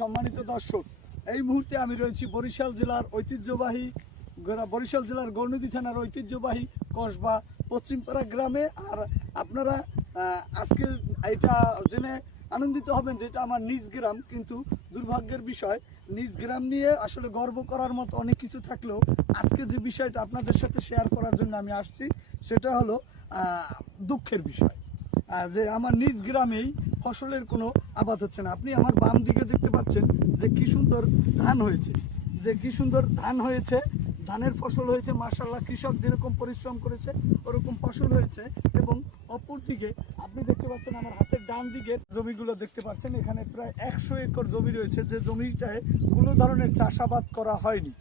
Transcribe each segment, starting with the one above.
সম্মানিত দর্শক, এই মুহূর্তে আমি রয়েছি বরিশাল জেলার গৌরনদী থানার ঐতিহ্যবাহী কসবা পশ্চিমপাড়া গ্রামে। আর আপনারা আজকে এটা জেনে আনন্দিত হবেন যেটা আমার নিজ গ্রাম, কিন্তু দুর্ভাগ্যের বিষয় নিজ গ্রাম নিয়ে আসলে গর্ব করার মতো অনেক কিছু থাকলেও আজকে যে বিষয়টা আপনাদের সাথে শেয়ার করার জন্য আমি আসছি সেটা হলো দুঃখের বিষয় যে আমার নিজ গ্রামেই ফসলের কোনো আবাদ হচ্ছে না। আপনি আমার বাম দিকে দেখতে পাচ্ছেন যে কি সুন্দর ধান হয়েছে, ধানের ফসল হয়েছে মাশাআল্লাহ। কৃষক যেরকম পরিশ্রম করেছে ওরকম ফসল হয়েছে। এবং অপর দিকে আপনি দেখতে পাচ্ছেন আমার হাতের ডান দিকের জমিগুলো দেখতে পাচ্ছেন, এখানে প্রায় 100 একর জমি রয়েছে যে জমিটায় কোনো ধরনের চাষাবাদ করা হয়নি।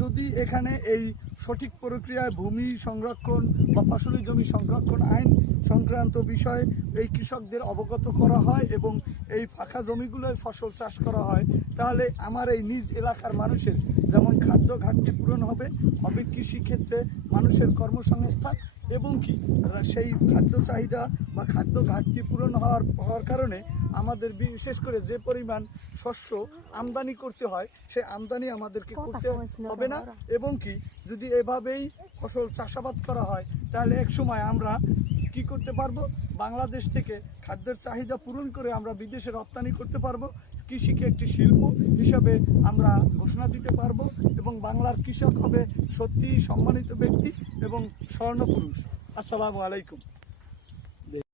যদি এখানে এই সঠিক প্রক্রিয়ায় ভূমি সংরক্ষণ বা ফসলি জমি সংরক্ষণ আইন সংক্রান্ত বিষয়ে এই কৃষকদের অবগত করা হয় এবং এই ফাঁকা জমিগুলোয় ফসল চাষ করা হয়, তাহলে আমার এই নিজ এলাকার মানুষের যেমন খাদ্য ঘাটতি পূরণ হবে কৃষিক্ষেত্রে মানুষের কর্মসংস্থান, এবং কি সেই খাদ্য চাহিদা বা খাদ্য ঘাটতি পূরণ হওয়ার কারণে আমাদের বিশেষ করে যে পরিমাণ শস্য আমদানি করতে হয় সেই আমদানি আমাদেরকে করতে হবে না। এবং কি যদি এভাবেই ফসল চাষাবাদ করা হয় তাহলে এক সময় আমরা কি করতে পারবো, বাংলাদেশ থেকে খাদ্যের চাহিদা পূরণ করে আমরা বিদেশে রপ্তানি করতে পারবো। কৃষিকে একটি শিল্প হিসাবে আমরা ঘোষণা দিতে পারবো এবং বাংলার কৃষক হবে সত্যিই সম্মানিত ব্যক্তি এবং স্বর্ণপুরুষ। আসসালামু আলাইকুম।